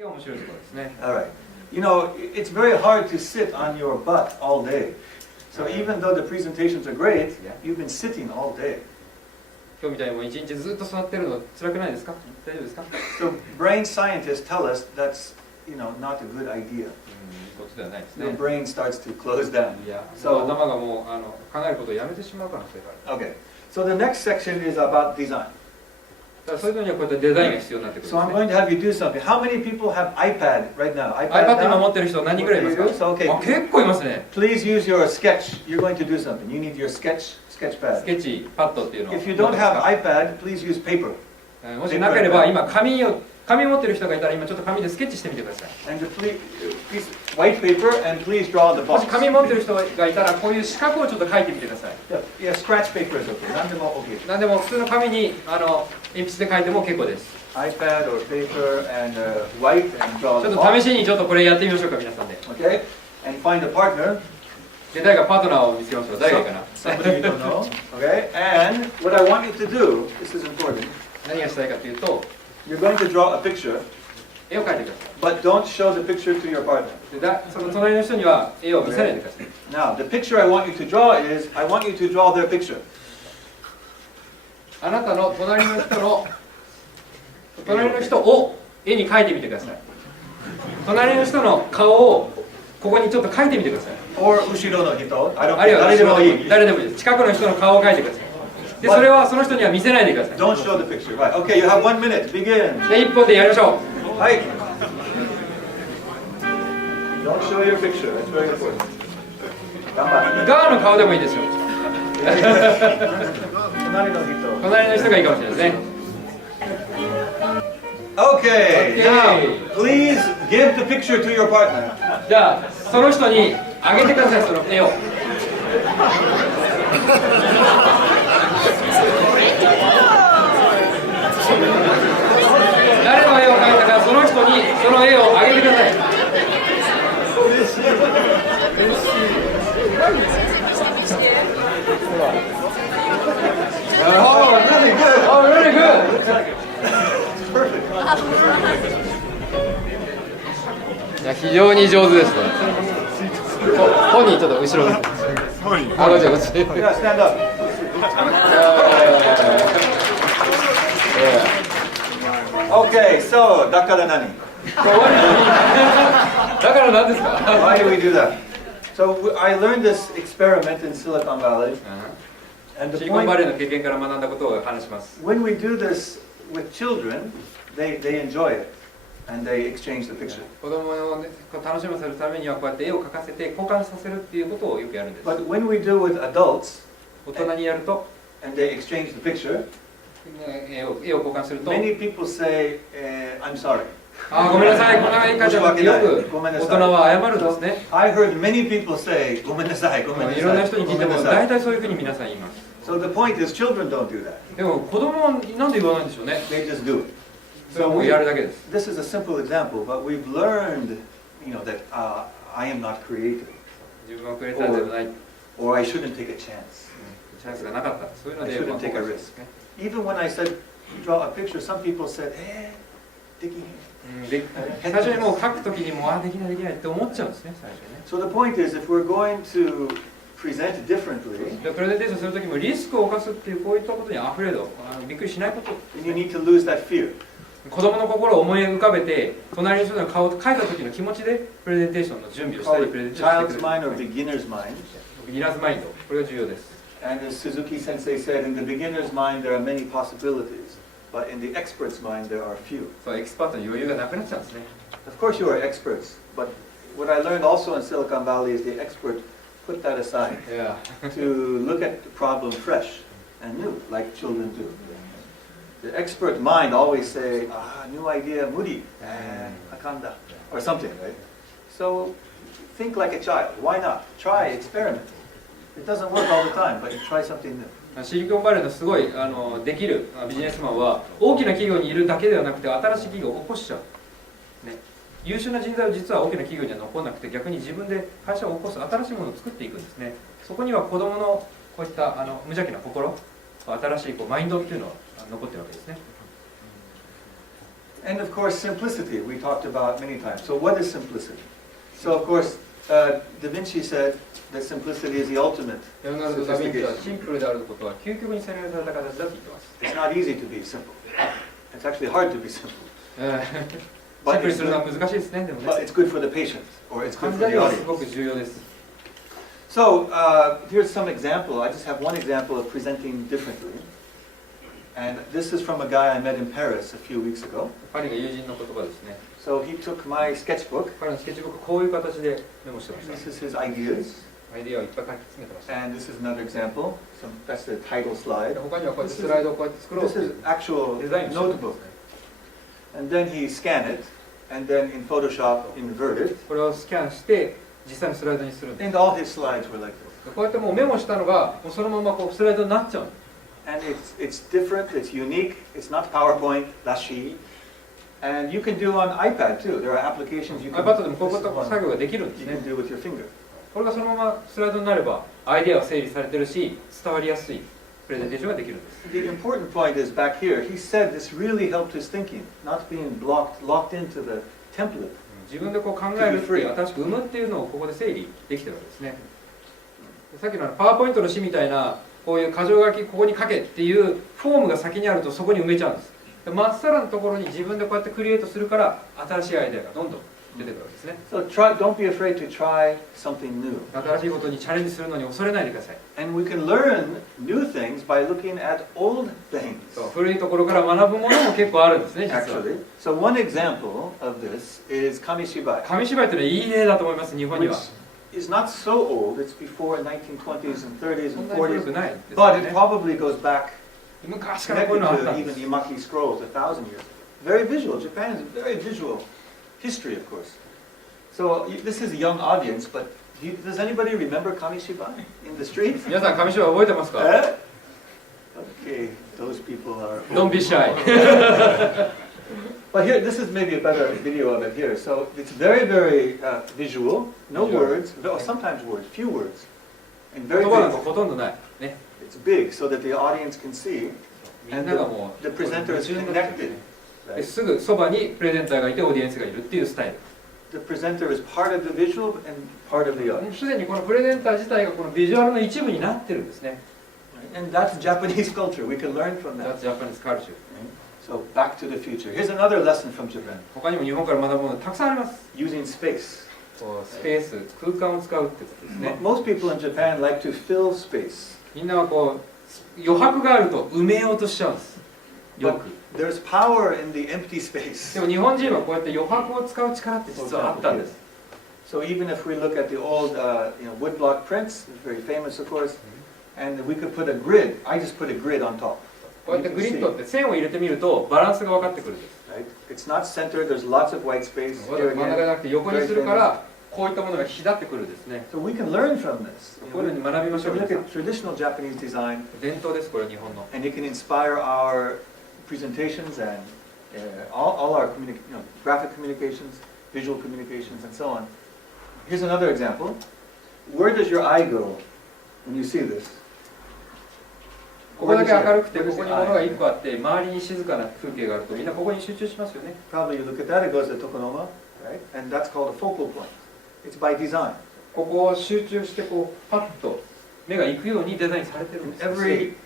All right. You know, it's very hard to sit on your butt all day. So even though the presentations are great, you've been sitting all day. 今日みたいにもう一日ずっと座ってるの辛くないですか？大丈夫ですか？ So brain scientists tell us that's, you know, not a good idea. ことではないですね。 Your brain starts to close down. いや、頭がもう考えることをやめてしまう可能性がある。 Okay. So the next section is about design. だからそういうのにはこうやってデザインが必要になってくるん So です I'm ね。 going to have you do something. How many people have iPad right now? iPad 今 now? 持ってる人何人ぐらいいますか？ So, okay. あ、結構いますね。 Please use your sketch. You're going to do something. You need your sketch ス pad. ケッチパッドっていうのを If you 持って don't ます have か？ iPad, please use paper. もしなければ今紙持ってる人がいたら今ちょっと紙でスケッチしてみてください。 And please, white paper, and please draw the もし box. 紙持ってる人がいたらこういう四角をちょっと書いてみてください。 Yeah, scratch paper is okay. 何でも okay. 何でも普通の紙に鉛筆で書いても結構です。 iPad or paper and white and ち draw ょ the っと box. 試しにちょっとこれやってみましょうか皆さんで。 Okay? And find a partner. で誰かパートナーを見つけましょう。誰がいいかな。 Somebody you don't know. Okay? And what I want you to do, this is important, 何がしたいかというと、 you're going to draw a picture, 絵を描いてくださ but don't show the picture to your partner. い。でその隣の人には絵を見せないでください。 Now, the picture I want you to draw is, I want you to draw their picture. あなたの隣の人を絵に描いてみてください。隣の人の顔をここにちょっと描いてみてください。 Or 後ろの人. I don't あるいは誰でもいい。誰でもいいです。近くの人の顔を描いてください。で、それはその人には見せないでください。 Don't show the picture. Right. Okay, you have 1 minute. Begin. で、一本でやりましょう。はい。Don't show your picture. That's very important. 頑張ガーの顔でもいいですよ。れ。隣の人。隣の人がいいかもしれないですね。 Okay. Okay. Now, please give the picture to your partner. じゃあ、その人にあげてください、その絵を。誰の絵を描いたか、その人にその絵をあげてください。Oh, really good. Oh, really good. Perfect. いや、非常に上手ですね。本人ちょっと後ろに。あ、ごちゃごちゃ。 Yeah, stand up. Okay, so だから何? だから何ですか? Why do we do that? So I learned this experiment in Silicon Valley, and シ the リコン point バレーの経験から学んだことを話します。 when we do this with children, they enjoy it, and they exchange the picture. 子供を、ね、楽しませるためにはこうやって絵を描かせて交換させるっていうことをよくやるんです。 But when we do with adults, 大人にやると and they exchange the picture, 絵を交換すると、 many people say, "I'm sorry." あ、ごめんなさい、こんな絵描いちゃってよく大人は謝るんですね。 I heard many people say, ごめんなさい、ごめんなさい。いろんな人に聞いても大体そういうふうに皆さん言います。 So the point is, children don't do that. でも子供はなんで言わないんでしょうね。 They just do it. それはもうやるだけです。 This is a simple example, but we've learned, you know, that I am not creative, 自分はクリエイターではない。 or I shouldn't take a chance. チャンスがなかった。そういうの I で、 shouldn't take a risk. Even when I said draw a picture, some people said,できへん。で最初にもう書くときにもうできないできないって思っちゃうんですね、最初にね。 So the point is, if we're going to present differently, でプレゼンテーションするときもリスクを冒すっていうこういったことにアフレード、びっくりしないことです you ね。 need to lose that fear. 子供の心を思い浮かべて、隣の人の顔を描いた時の気持ちでプレゼンテーションの準備をしたり、プレゼンテーションして Child's く mind れ or る。beginner's mind. ビギナーズマインド、これが重要です。 And as Suzuki Sensei said, in the beginner's mind there are many possibilities, but in the expert's mind there are few. そう、エキスパートの余裕がなくなっちゃうんですね。 Of course you are experts, but what I learned also in Silicon Valley is the expert put that aside to look at the problem fresh and new, like children do. The expert mind always say, new idea, muri, akanda, or something, right? So think like a child. Why not? Try, experiment. It doesn't work all the time, but you try something new. シリコンバレーのすごいできるビジネスマンは大きな企業にいるだけではなくて新しい企業を起こしちゃう、ね、優秀な人材を実は大きな企業には残らなくて逆に自分で会社を起こす新しいものを作っていくんですね。そこには子どものこういった無邪気な心、新しいマインドっていうのは残ってるわけですね。And of course, simplicity, we talked about many times. So what is simplicity? So of course, Da Vinci said that simplicity is the ultimate レオナルド・ダ・ヴィンチは sophistication. シンプルであることは究極に洗練された形だと言ってます。 It's not easy to be simple. It's actually hard to be simple. シンプルにするのは難しいですね。でも But ね。 it's good for the patient, or it's good 患 for 者 the にはすご audience. く重要です。 So here's some example. I just have one example of presenting differently. And this is from a guy I met in Paris a few weeks ago. パリの友人の言葉ですね。 So he took my sketchbook. 彼のスケッチブックこういう形でメモしてました。 This is his ideas. アイディアをいっぱい書き詰めてました。 And this is another example. That's the title slide. 他にはこうやってスライドをこうやって作ろう This っていう is actual デザインをしてるんです notebook. ね。 And then he scanned it. And then in Photoshop, invert it. これをスキャンして実際のスライドにするんです。 And all his slides were like this. こうやってもうメモしたのがもうそのままこうスライドになっちゃう。 And it's different, it's unique, it's not PowerPoint, Dashi. And you can do on iPad too. There are applications you can, iPad でもこうい this っ is た one 作業ができるんです you ね can。do with your finger. これがそのままスライドになればアイデアは整理されてるし伝わりやすいプレゼンテーションができるんです。 The important point is back here. He said this really helped his thinking, not being locked into the template. 自分でこう考えるっていう新しく生むっていうのをここで整理できてるわけですね。さっきのパワーポイントの詩みたいなこういう箇条書きここに書けっていうフォームが先にあるとそこに埋めちゃうんです。まっさらのところに自分でこうやってクリエイトするから新しいアイデアがどんどん出てくるわけですね。 So don't be afraid to try something new. 新しいことにチャレンジするのに恐れないでください。 And we can learn new things by looking at old things. そう古いところから学ぶものも結構あるんですね、実は。 Actually, so one example of this is Kamishibai, 紙芝居っていうのはいい例だと思います、日本に which は。 is not so old. It's before 1920s and 30s そん and なに古 40s, くないです but よ it ね。 probably goes back 昔からこういう connected のあった to んで even す。 the Maki scrolls 1,000 years ago. Very visual. Japan is a very visual history, of course. So this is a young audience, but does anybody remember Kamishibai in the streets? 皆さん、紙芝居覚えてますか？ Eh? Okay, those people are. Don't be shy. But here, this is maybe a better video of it here. So it's very, very visual. No Visual. words. No, sometimes words. Few words. And 言 very 葉なんか big. ほとんどない。ね。 It's big so that the audience can see. みんながもう The presenter is 夢中になって connected. で Right? すぐそばにプレゼンターがいてオーディエンスがいるっていうスタイル。 The presenter is part of the visual and part of the もう audience. すでにこのプレゼンター自体がこのビジュアルの一部になってるんですね。 Right? And that's Japanese culture. We can learn from that. That's Japanese culture. So back to the future. Here's another lesson from Japan. 他にも日本から学ぶものたくさんあります。 Using space. こうスペース、空間を使うってことですね。 Most people in Japan like to fill space. みんなはこう余白があると埋めようとしちゃうんです。よ But く。 there's power in the empty space. でも日本人はこうやって余白を使う力って実はあったんです。 So even if we look at the old woodblock prints, it's very famous of course, and we could put a grid. I just put a grid on top. こうやってグリッドって線を入れてみるとバランスが分かってくるんです。 Right? It's not centered. There's lots of white space わざ here と真ん中じゃ again. なくて横にするからこういったものがひだってくるんですね。 So we can learn from this. こういうのに学びましょう。 We 皆 look さん at traditional Japanese design, 伝統ですこれ日本の。 and it can inspire our presentations and all our graphic communications, visual communications, and so on. Here's another example. Where does your eye go when you see this? ここだけ明るくてここに物が1個あって周りに静かな風景があるとみんなここに集中しますよね。 Probably you look at that, it goes to Tokonoma, right? And that's called a focal point. It's by design. ここを集中してこうパッと目が行くようにデザインされてるんですよ。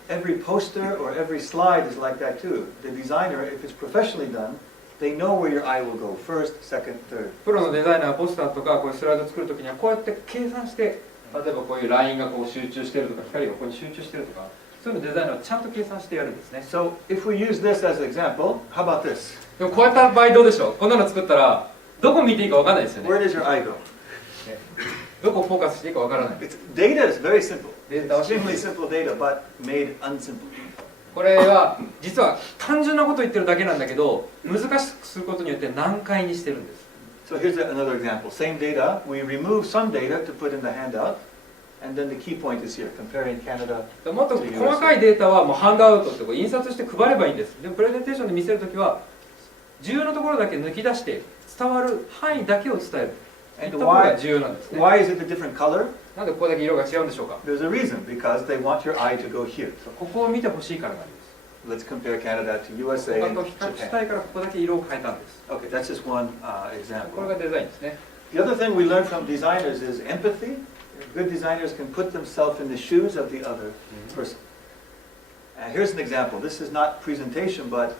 Every poster or every slide is like that too. The designer, if it's professionally done, they know where your eye will go, first, second, third. プロのデザイナーポスターとかこういうスライド作るときにはこうやって計算して例えばこういうラインがこう集中してるとか光がここに集中してるとかそういうのデザイナーはちゃんと計算してやるんですね。 So if we use this as an example, how about this? でもこうやった場合どうでしょう。こんなの作ったらどこ見ていいかわかんないですよね。 Where does your eye go? どこフォーカスしていいかわからない。 Data is very simple. データは Extremely simple data, but made unsimple. これは実は単純なこと言ってるだけなんだけど難しくすることによって難解にしてるんです。 So here's another example. Same data, we remove some data to put in the handout, and then the key point is here, comparing Canada. もっと細かいデータはもうハンドアウトってこう印刷して配ればいいんです。でもプレゼンテーションで見せるときは重要なところだけ抜き出して伝わる範囲だけを伝える。いったところが重要なんですね。 Why is it a different color? なんでここだけ色が違うんでしょうか。 There's a reason, because they want your eye to go here. ここを見てほしいからなんです。let's compare Canada to USA 他 and と比較した Japan. いからここだけ色を変えたんです。 Okay, that's just one これ example. がデザインですね。 The other thing we learn from designers is empathy. Good designers can put themselves in the shoes of the other person. And here's an example. This is not presentation, but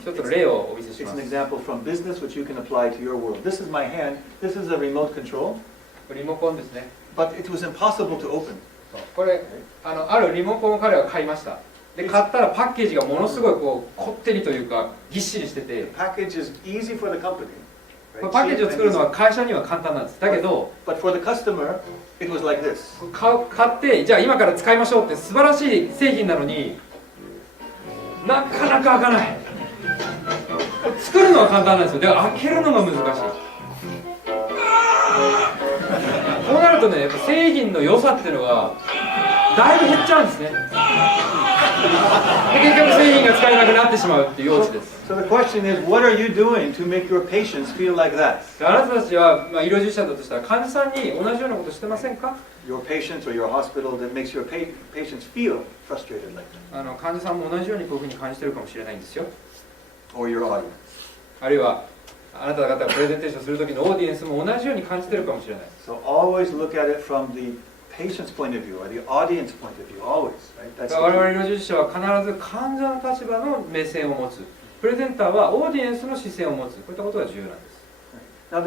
一つの例をお見せし it's ま an す。 example from business which you can apply to your world. This is my hand. This is a remote control, これリモコンですね。 but it was impossible to open. そうこれあるリモコンを彼は買いました。で買ったらパッケージがものすごいこうこってりというかぎっしりしてて、 The package is easy for the company. これパッケージを作るのは会社には簡単なんです。だけど But for the customer, it was like this. 買ってじゃあ今から使いましょうって素晴らしい製品なのになかなか開かない。作るのは簡単なんですよ。で開けるのが難しい。こうなるとね、やっぱ製品の良さっていうのがだいぶ減っちゃうんですね。で結局製品が使えなくなってしまうっていう余地です。 So the question is, what are you doing to make your patients feel like that? あなたたちは、医療従事者だとしたら患者さんに同じようなことしてませんか？ Your patients or your hospital that makes your patients feel frustrated like that. 患者さんも同じようにこういうふうに感じてるかもしれないんですよ。 Or your audience. あるいはあなた方がプレゼンテーションする時のオーディエンスも同じように感じてるかもしれない。 So always look at it from the patient's point of view or the audience point of view, always, right? That's 我々 the 医療従事者は必ず患者の立場の目線を持つ。プレゼンターはオーディエンスの視線を持つ。こういったことが重要なんです。 Now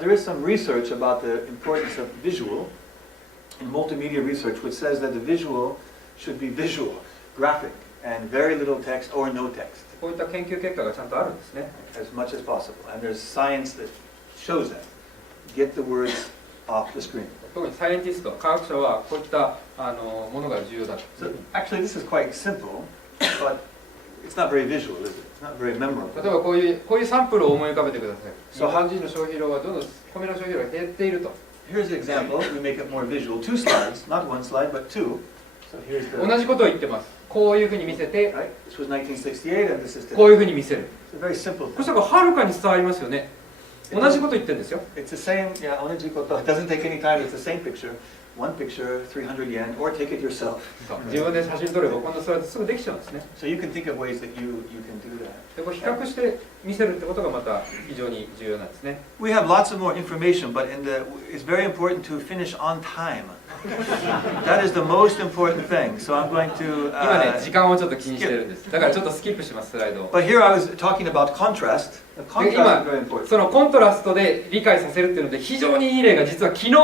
there is some research about the importance of visual in multimedia research, which says that the visual should be visual, graphic, and very little text or no text, こういった研究結果がちゃんとあるんですね。 as much as possible. And there's science that shows that. Get the words off the screen. 特にサイエンティスト、科学者はこういったものが重要だと。 So actually, this is quite simple, but it's not very visual, is it? It's not very memorable. 例えばこういうサンプルを思い浮かべてください。そう日本人の消費量はどんどん米の消費量が減っていると。 Here's an example. We make it more visual. 2 slides, not 1 slide, but 2. So here's 同 the. じことを言ってます。こういうふうに見せて、 Right? This was 1968, and this is こう today. いうふうに見せる。 It's a very simple そし thing. たらはるかに伝わりますよね。同じこと言ってるんですよ。 It's the same. Yeah, onejikoto. It doesn't take any time. It's the same picture. One picture, 300 yen, or take it yourself. 自分で写真撮ればこんなスライドすぐできちゃうんですね。 So you can think of ways that you can do that. でこれ比較して見せるってことがまた非常に重要なんですね。 We have lots of more information, but it's very important to finish on time. That is the most important thing. So I'm going to. 今ね、時間をちょっと気にしてるんです。だからちょっとスキップします、スライドを。 But here I was talking about contrast. The で contrast is 今 very important. そのコントラストで理解させるっていうので非常にいい例が実は昨日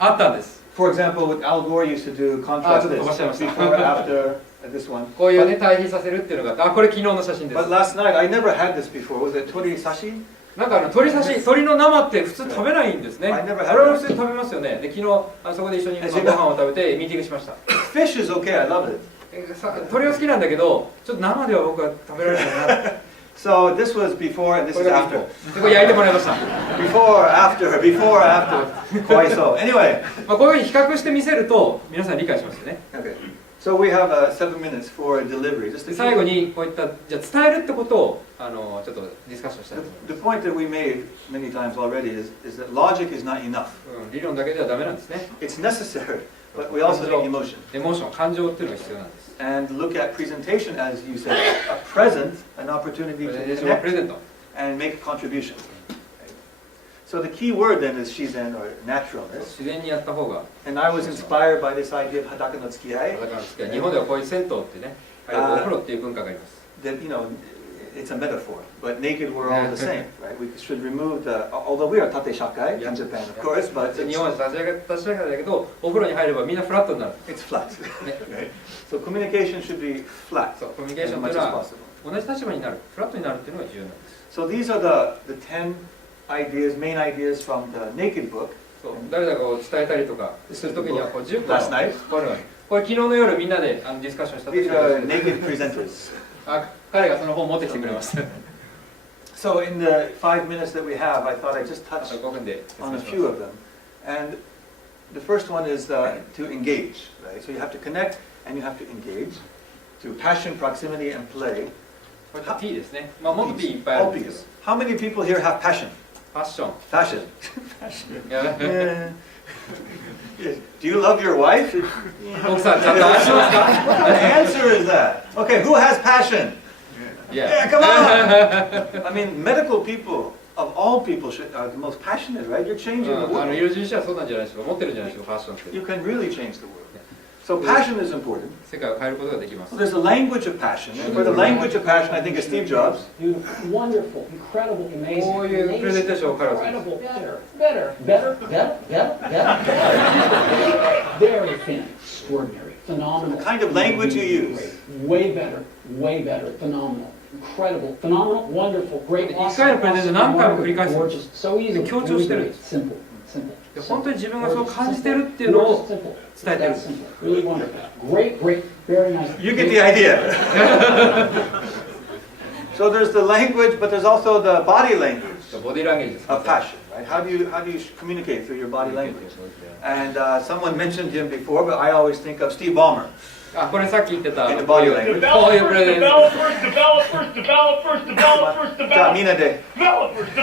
あったんです。 For example, what Al Gore used to do, contrast this before, after, this one. こういうね対比させるっていうのがこれ昨日の写真です。 But last night I never had this before. Was it tori sashi? なんか鶏の生って普通食べないんですね。 I 我 never had 々普通に食べますよね。で昨日そこで一緒にご飯を食べてミーティングしました。 Fish is okay. I love it. 鶏は好きなんだけどちょっと生では僕は食べられないな。 So this was before, and this こ is れが after. これ焼いてもらいました。 Before, after, before, after. Quite so. Anyway. こういうふうに比較して見せると皆さん理解しますよね。 Okay. So we have 7 minutes for delivery. Just to 最後にこういったじゃあ伝えるってことをちょっとディスカッションしたいと思います。 The point that we made many times already is that logic is not enough. 理論だけではダメなんですね。 It's necessary, but we also need emotion. エモーション、感情っていうのが必要なんです。 And look at presentation, as you said, a present, an opportunity プ to レゼンテーションは connect プレゼント。 and make a contribution. So the key word then is shizen, or naturalness. 自然にやった方が。 And I was inspired by this idea of hadaka no tsukiyai. 日本ではこういう銭湯ってね、お風呂っていう文化があります。 That, it's a metaphor, but naked we're all the same, right? We should remove although we are tate shakai in Japan, of course, but 日本は立ち上がりだけど、お風呂に入ればみんなフラットになる。 it's flat. Right? So communication should be flat そう、コミュニケー as ションっ much ていう as のは possible. 同じ立場になる、フラットになるっていうのが重要なんです。 So these are the 10 main ideas from the naked book. そう、誰だかを伝えたりとかするときにはこう10個 Last night. これ昨日の夜みんなでディスカッションしたとき These are naked presenters. 彼がその本を持ってきてくれました。 So in the 5 minutes that we have, I thought I'd just touch 5分で説 on 明 a し few ま of them. And the first one is to engage, right? So you have to connect and you have to engage through passion, proximity, and play. す。これ P ですね。まあもっと P いっぱいある All んです P's. How many people here have passion? けど。ファッション。Passion. いや Yeah. Do you love your wife? 奥さんちゃんと愛しますか What answer is that? Okay, who has passion? Yeah, come on! I mean, medical people of all people are the most passionate, right? You're changing the 医 world. 療従事者はそうなんじゃないでしょうか。持ってるんじゃないでしょうか、ファッションって。 You can really change the world. So passion is important. 世界を変えることができます。 So there's a language of passion. And for the language of passion, I think it's Steve Jobs. Wonderful, incredible, amazing. こういうプレゼンテーションを彼はする。 Incredible, better. Very thin, extraordinary, phenomenal. The kind of language you use. Way better, phenomenal, incredible, phenomenal, wonderful, great, 一回のプレゼンで何回も繰り返す。 gorgeous, so easy, 強調してる。 simple. で本当に自分がそう感じてるっていうのを伝えてる。 Really wonderful. Great, very nice. You get the idea. So there's the language, but there's also the body language ボディーランゲージです。 of passion, right? How do you communicate through your body language? And someone mentioned him before, but I always think of Steve Ballmer. あ、これさっき言ってたこう In い the body う language. プレゼン。 じゃあみんなでこう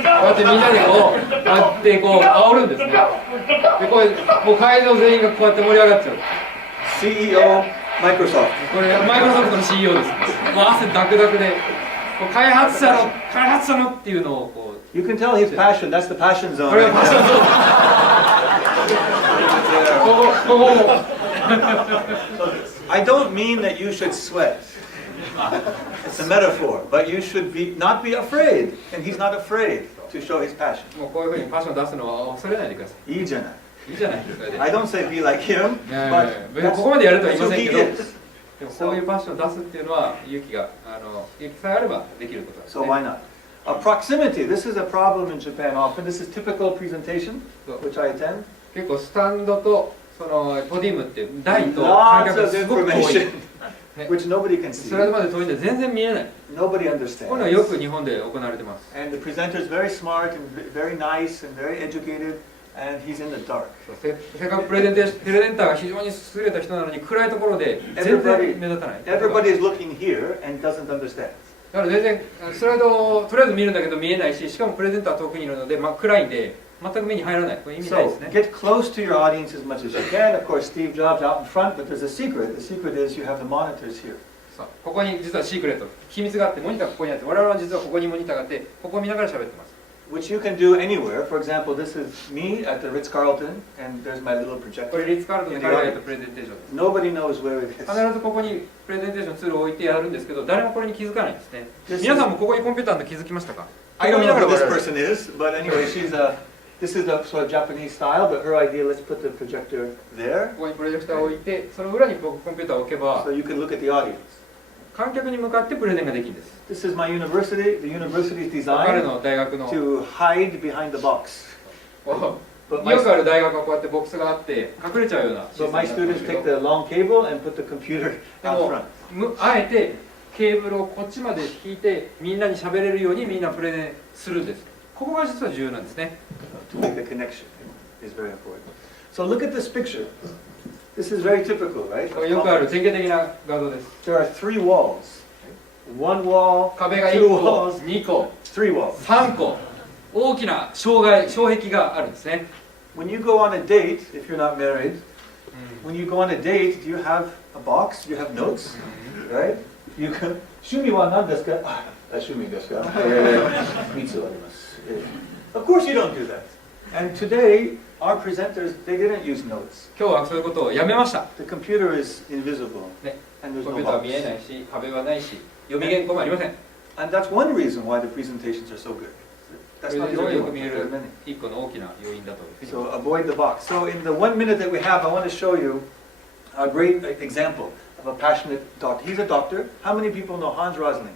やってみんなでこうやってこう煽るんですね。でこれもう会場全員がこうやって盛り上がっちゃう。 CEO Microsoft. これマイクロソフトの CEO です。もう汗ダクダクで、こう開発者のっていうのをこう。 You can tell his passion. That's the passion zone. これはパッションゾーン。ここも。 I don't mean that you should sweat. It's a metaphor, but you should not be afraid, and he's not afraid to show his passion. もうこういうふうにパッションを出すのは恐れないでください。いいじゃない。いいじゃないですか。 I don't say be like him, 別にここまでやるとは言いませんけど、 but でもこういうパッションを出すっていうのは勇気さえあればできることです so ね。 why not? Proximity. This is a problem in Japan often. This is typical presentation, which I attend. 結構スタンドとそのポディウムって台と観 Lots 客が of すごく遠い。 information, which nobody can see. それまで遠いんで全然見えない。 Nobody こういうのは understands. よく日本で行われてます。 And the presenter is very smart and very nice and very educated, and he's in the dark. せっかくプレゼンターが非常に優れた人なのに暗いところで全然目立たない。 Everybody is looking here and doesn't understand. だから全然スライドをとりあえず見るんだけど見えないし、しかもプレゼンターは遠くにいるので真っ暗いんで全く目に入らない。これ意味ないで So すね。 get close to your audience as much as you can. Of course, Steve Jobs out in front, but there's a secret. The secret is you have the monitors here. そうここに実はシークレット、秘密があって、モニターがここにあって、我々は実はここにモニターがあって、ここを見ながら喋ってます。 Which you can do anywhere. For example, this is me at the Ritz-Carlton, and there's my little これ projector. リッツ・カールトンで彼がやったプレゼンテーションです。 Nobody knows where it 必 is. ずここにプレゼンテーションツールを置いてやるんですけど、誰もこれに気づかないんですね。 This 皆 is- さんもここにコンピューターの気づきましたか？ I don't ここ見な know が who ら this person is, but anyway, this is the sort of Japanese style, but her idea, let's put the projector there, ここにプロジェクターを置いて、その裏に僕コンピューターを置けば so you can look at the audience. 観客に向かってプレゼンができるんです。 This is my university. The university is 彼 designed の大学の to hide behind the box. こ But う my, よくある大学はこうやってボックスがあって隠れちゃうようなシステ so ム my になってるん students ですけ take ど、 the long cable and put the computer で out も front. あえてケーブルをこっちまで引いてみんなに喋れるようにみんなプレゼンするんです。ここが実は重要なんですね。 To make the connection is very important. So look at this picture. This is very typical, right? これよくある典型的な画像です。 There are 3 walls. 1 wall, 壁が 2 1個、 walls, 2個、 3 walls. 3個、大きな障壁があるんですね。 When you go on a date, if you're not married, when you go on a date, do you have a box? Do you have notes? Right? You can. 趣味は何ですか? 趣味ですか? 3つあります. Of course you don't do that. And today, our presenters, they didn't use notes. 今日はそういうことをやめました。 The computer is invisible, ね、 and there's コン no ピューターは box. 見えないし、壁はないし、読み原稿もありません。 And that's one reason why the presentations are so good. プ That's レ not ゼン the が only よく one. 見え There are る many. 一個の大きな要因だというふうに So avoid the box. So in the 1 minute that we have, I want to show you a great example of a passionate doctor. He's a doctor. How many people know Hans Rosling?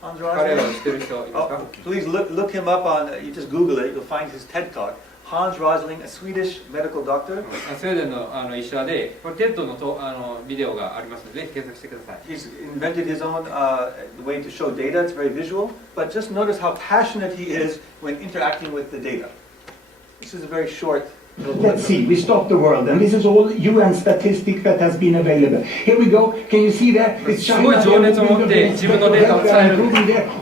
Hans 彼らを Rosling? 知ってる人いますか？ Oh, please look him up on, you just Google it, you'll find his TED Talk. Hans Rosling, a Swedish medical doctor. スウェーデンの医者で、これテッドのビデオがありますので、ぜひ検索してください。 He's invented his own way to show data. It's very visual. But just notice how passionate he is when interacting with the data. This is a very short Let's see, we stop the world, and this is all UN statistic that has been available. Here we go, can you see that? It's China, すごい情熱を持って自分のデータを伝える。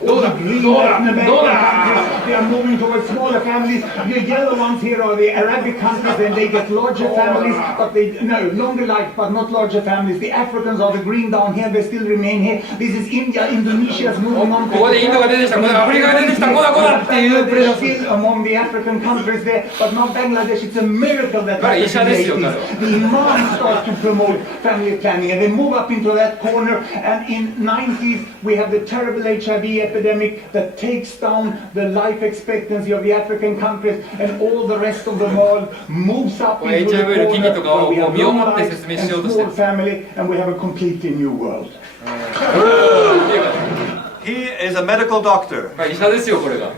all the green Latin American countries, they are moving towards smaller families. The yellow ones here are the Arabic countries, and they get larger families, but they, no, longer life, but not larger families. The Africans are the green down here, they still remain here. This is India, Indonesia is moving on. ここでインドが出てきた、ここでアフリカが出てきた、こだっていうプレゼント。 Still among the African countries there, but not Bangladesh. It's a miracle that Right, in the 80s, the imams start to promote family planning, and they move up into that corner. And in 90s, we have the terrible HIV epidemic that takes down the life expectancy of the African countries, and all the rest of the world moves up into the corner where we have long life and small family, and we have a completely new world. He is a medical doctor 医者ですよ、これが。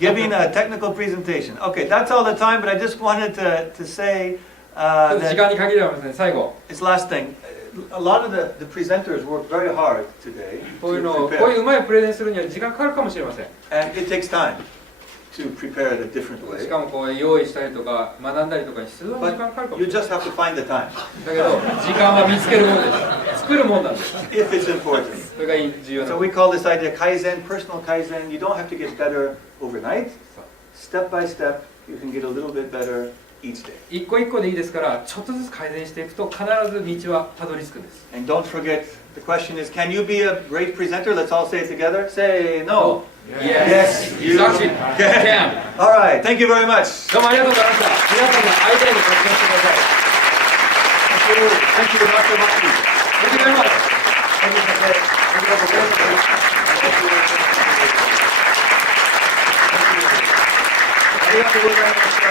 giving a technical presentation. Okay, that's all the time, but I just wanted to say 時間 that に限りはですね、最後。 it's last thing. A lot of the presenters work very hard today こういう to のを、こう prepare. いううまいプレゼンするには時間かかるかもしれません。 And it takes time to prepare it a different し way. かもこう用意したりとか学んだりとかにすごい時間かかるかも You しれない。 just have to find the time だけど時間は見つけるものです。作るもんなんです。 if it's important. それが重要な So の。 we call this idea kaizen, personal kaizen. You don't have to get better overnight. Step by step, you can get a little bit better each day. 一個一個でいいですから、ちょっとずつ改善していくと必ず道はたどり着くんです。 And don't forget, the question is, can you be a great presenter? Let's all say it together. Say no. Yes, you Exactly. Can. All right, thank you very much. どうもありがとうございました。皆さんのアイデアに活用してください。 Thank you, Dr. Maki. Thank you very much. Thank you, Dr. Thank you. ありがとうございました。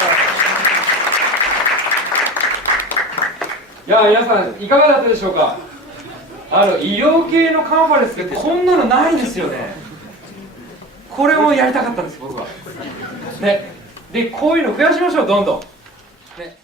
いや皆さんいかがだったでしょうか。医療系のカンファレンスってこんなのないですよね。これをやりたかったんです僕は。ね。でこういうの増やしましょうどんどん。ね。